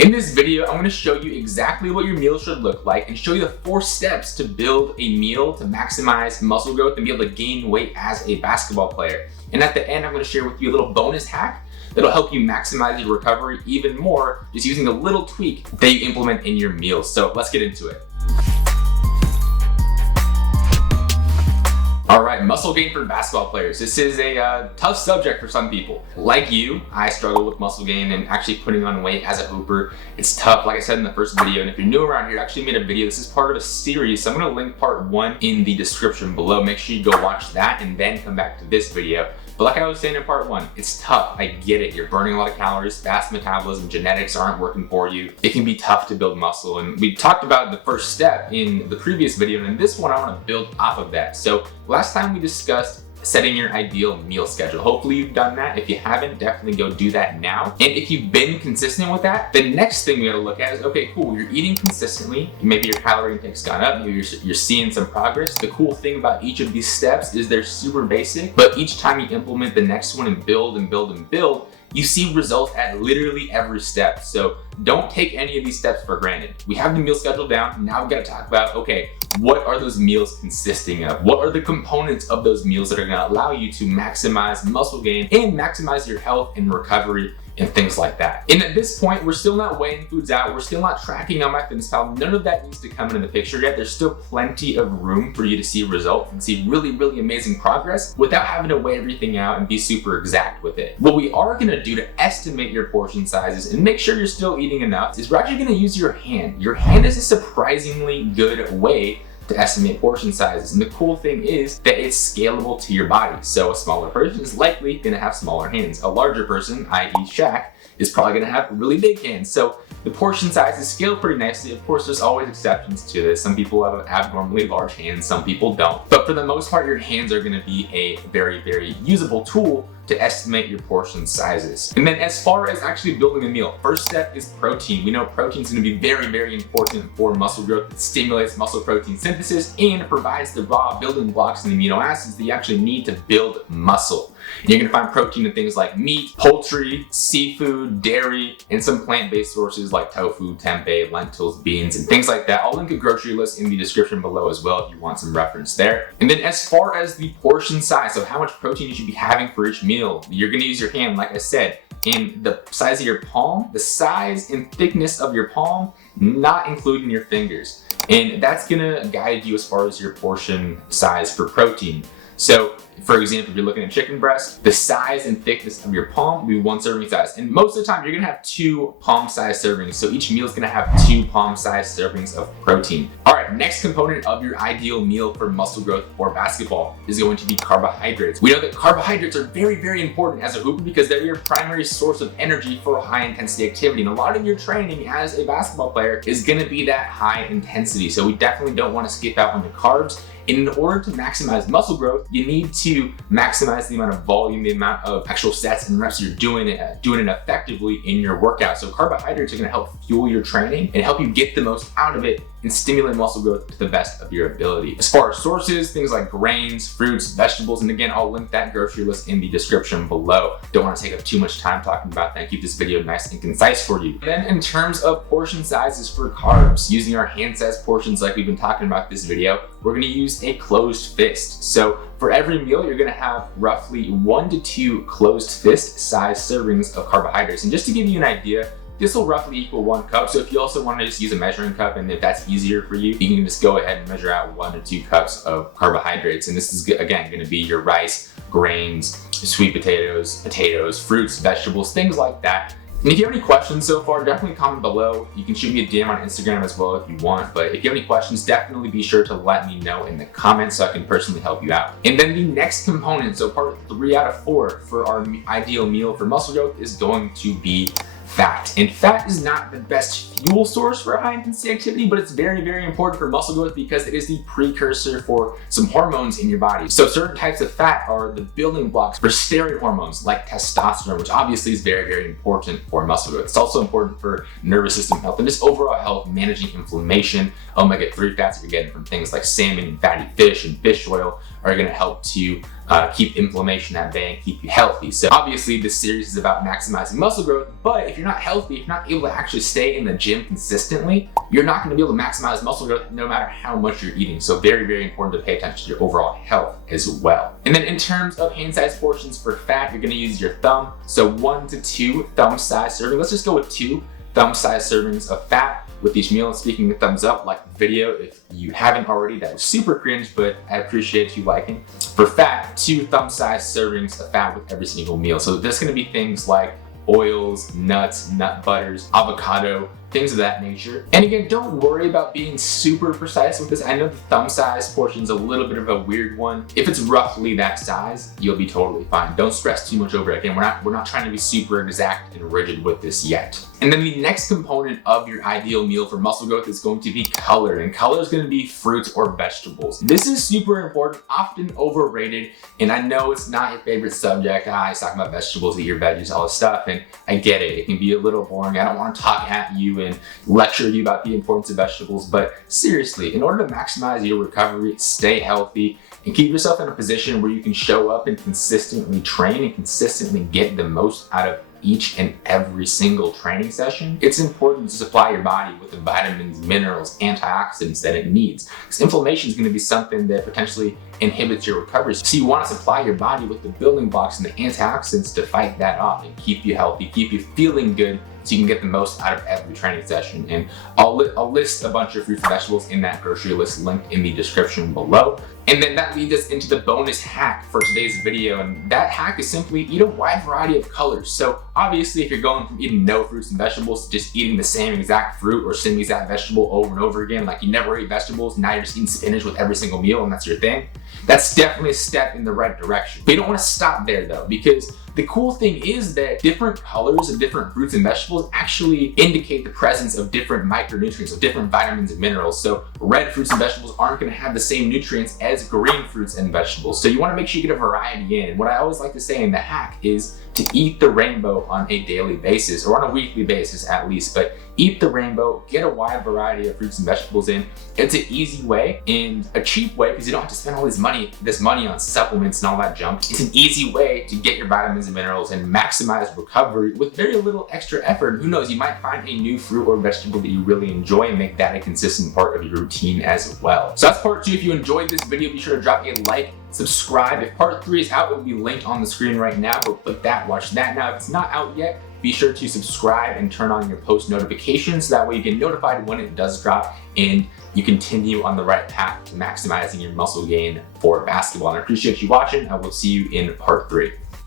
In this video, I'm going to show you exactly what your meal should look like and show you the 4 steps to build a meal to maximize muscle growth and be able to gain weight as a basketball player. And at the end, I'm going to share with you a little bonus hack that'll help you maximize your recovery even more just using a little tweak that you implement in your meals. So let's get into it. All right, muscle gain for basketball players. This is a tough subject for some people. Like you, I struggle with muscle gain and actually putting on weight as a hooper. It's tough, like I said in the first video, and if you're new around here, I actually made a video. This is part of a series, so I'm gonna link part 1 in the description below. Make sure you go watch that and then come back to this video. But like I was saying in part 1, it's tough, I get it. You're burning a lot of calories, fast metabolism, genetics aren't working for you. It can be tough to build muscle, and we talked about the first step in the previous video, and in this one I wanna build off of that. So last time we discussed setting your ideal meal schedule. Hopefully you've done that. If you haven't, definitely go do that now. And if you've been consistent with that, the next thing we gotta look at is, okay, cool, you're eating consistently. Maybe your calorie intake's gone up, maybe you're seeing some progress. The cool thing about each of these steps is they're super basic, but each time you implement the next one and build and build and build, you see results at literally every step. So don't take any of these steps for granted. We have the meal schedule down. Now we've got to talk about, okay, what are those meals consisting of? What are the components of those meals that are gonna allow you to maximize muscle gain and maximize your health and recovery and things like that. And at this point, we're still not weighing foods out. We're still not tracking on MyFitnessPal. None of that needs to come into the picture yet. There's still plenty of room for you to see results and see really, really amazing progress without having to weigh everything out and be super exact with it. What we are gonna do to estimate your portion sizes and make sure you're still eating enough is we're actually gonna use your hand. Your hand is a surprisingly good way to estimate portion sizes. And the cool thing is that it's scalable to your body. So a smaller person is likely gonna have smaller hands. A larger person, i.e. Shaq, is probably gonna have really big hands. So the portion sizes scale pretty nicely. Of course, there's always exceptions to this. Some people have abnormally large hands, some people don't. But for the most part, your hands are gonna be a very, very usable tool to estimate your portion sizes. And then as far as actually building a meal, first step is protein. We know protein is gonna be very, very important for muscle growth. It stimulates muscle protein synthesis and provides the raw building blocks and amino acids that you actually need to build muscle. And you're gonna find protein in things like meat, poultry, seafood, dairy, and some plant-based sources like tofu, tempeh, lentils, beans, and things like that. I'll link a grocery list in the description below as well if you want some reference there. And then as far as the portion size, so how much protein you should be having for each meal, you're gonna use your hand, like I said, and the size of your palm, the size and thickness of your palm, not including your fingers. And that's gonna guide you as far as your portion size for protein. So for example, if you're looking at chicken breast, the size and thickness of your palm will be 1 serving size. And most of the time, you're gonna have 2 palm-sized servings. So each meal is gonna have 2 palm-sized servings of protein. All right, next component of your ideal meal for muscle growth for basketball is going to be carbohydrates. We know that carbohydrates are very, very important as a hooper because they're your primary source of energy for high-intensity activity. And a lot of your training as a basketball player is gonna be that high intensity. So we definitely don't wanna skip out on the carbs. In order to maximize muscle growth, you need to maximize the amount of volume, the amount of actual sets and reps you're doing it effectively in your workout. So carbohydrates are gonna help fuel your training and help you get the most out of it and stimulate muscle growth to the best of your ability. As far as sources, things like grains, fruits, vegetables, and again, I'll link that grocery list in the description below. Don't want to take up too much time talking about that and keep this video nice and concise for you. Then in terms of portion sizes for carbs, using our hand-sized portions like we've been talking about this video, we're gonna use a closed fist. So for every meal, you're gonna have roughly 1 to 2 closed fist size servings of carbohydrates. And just to give you an idea, this will roughly equal 1 cup. So if you also want to just use a measuring cup, and if that's easier for you, you can just go ahead and measure out 1 to 2 cups of carbohydrates. And this is, again, going to be your rice, grains, sweet potatoes, fruits, vegetables, things like that. And if you have any questions so far, definitely comment below. You can shoot me a DM on Instagram as well if you want. But if you have any questions, definitely be sure to let me know in the comments so I can personally help you out. And then the next component, so part 3 out of 4 for our ideal meal for muscle growth is going to be fat. And fat is not the best fuel source for high intensity activity, but it's very, very important for muscle growth because it is the precursor for some hormones in your body. So certain types of fat are the building blocks for steroid hormones like testosterone, which obviously is very, very important for muscle growth. It's also important for nervous system health and just overall health, managing inflammation. Omega-3 fats that you're getting from things like salmon and fatty fish and fish oil are going to help to keep inflammation at bay and keep you healthy. So obviously this series is about maximizing muscle growth, but if you're not healthy, if you're not able to actually stay in the gym consistently, you're not going to be able to maximize muscle growth no matter how much you're eating. So very, very important to pay attention to your overall health as well. And then in terms of hand-sized portions for fat, you're going to use your thumb. So 1 to 2 thumb-sized servings. Let's just go with 2 thumb-sized servings of fat with each meal. And speaking of thumbs up, like the video if you haven't already. That was super cringe, but I appreciate you liking. For fat, 2 thumb-sized servings of fat with every single meal. So there's going to be things like oils, nuts, nut butters, avocado, things of that nature. And again, don't worry about being super precise with this. I know the thumb size portion is a little bit of a weird one. If it's roughly that size, you'll be totally fine. Don't stress too much over it. Again, we're not trying to be super exact and rigid with this yet. And then the next component of your ideal meal for muscle growth is going to be color, and color is going to be fruits or vegetables. This is super important, often overrated, and I know it's not your favorite subject. I talk about vegetables, eat your veggies, all this stuff, and I get it. It can be a little boring. I don't want to talk at you and lecture you about the importance of vegetables, but seriously, in order to maximize your recovery, stay healthy, and keep yourself in a position where you can show up and consistently train and consistently get the most out of each and every single training session, it's important to supply your body with the vitamins, minerals, antioxidants that it needs. Because inflammation is going to be something that potentially inhibits your recovery. So you want to supply your body with the building blocks and the antioxidants to fight that off and keep you healthy, keep you feeling good, so you can get the most out of every training session. And I'll list a bunch of fruits and vegetables in that grocery list linked in the description below. And then that leads us into the bonus hack for today's video. And that hack is simply eat a wide variety of colors. So obviously if you're going from eating no fruits and vegetables to just eating the same exact fruit or same exact vegetable over and over again, like you never ate vegetables, now you're just eating spinach with every single meal and that's your thing, that's definitely a step in the right direction. But you don't want to stop there though, because the cool thing is that different colors of different fruits and vegetables actually indicate the presence of different micronutrients, of different vitamins and minerals. So red fruits and vegetables aren't going to have the same nutrients as green fruits and vegetables. So you want to make sure you get a variety in. And what I always like to say in the hack is to eat the rainbow on a daily basis, or on a weekly basis at least, but eat the rainbow, get a wide variety of fruits and vegetables in. It's an easy way and a cheap way because you don't have to spend all this money on supplements and all that junk. It's an easy way to get your vitamins and minerals and maximize recovery with very little extra effort. Who knows, you might find a new fruit or vegetable that you really enjoy and make that a consistent part of your routine as well. So that's part 2. If you enjoyed this video, be sure to drop a like, subscribe. If part 3 is out, it will be linked on the screen right now. Go click that, watch that. Now, if it's not out yet, be sure to subscribe and turn on your post notifications so that way you get notified when it does drop and you continue on the right path to maximizing your muscle gain for basketball. And I appreciate you watching. I will see you in part 3.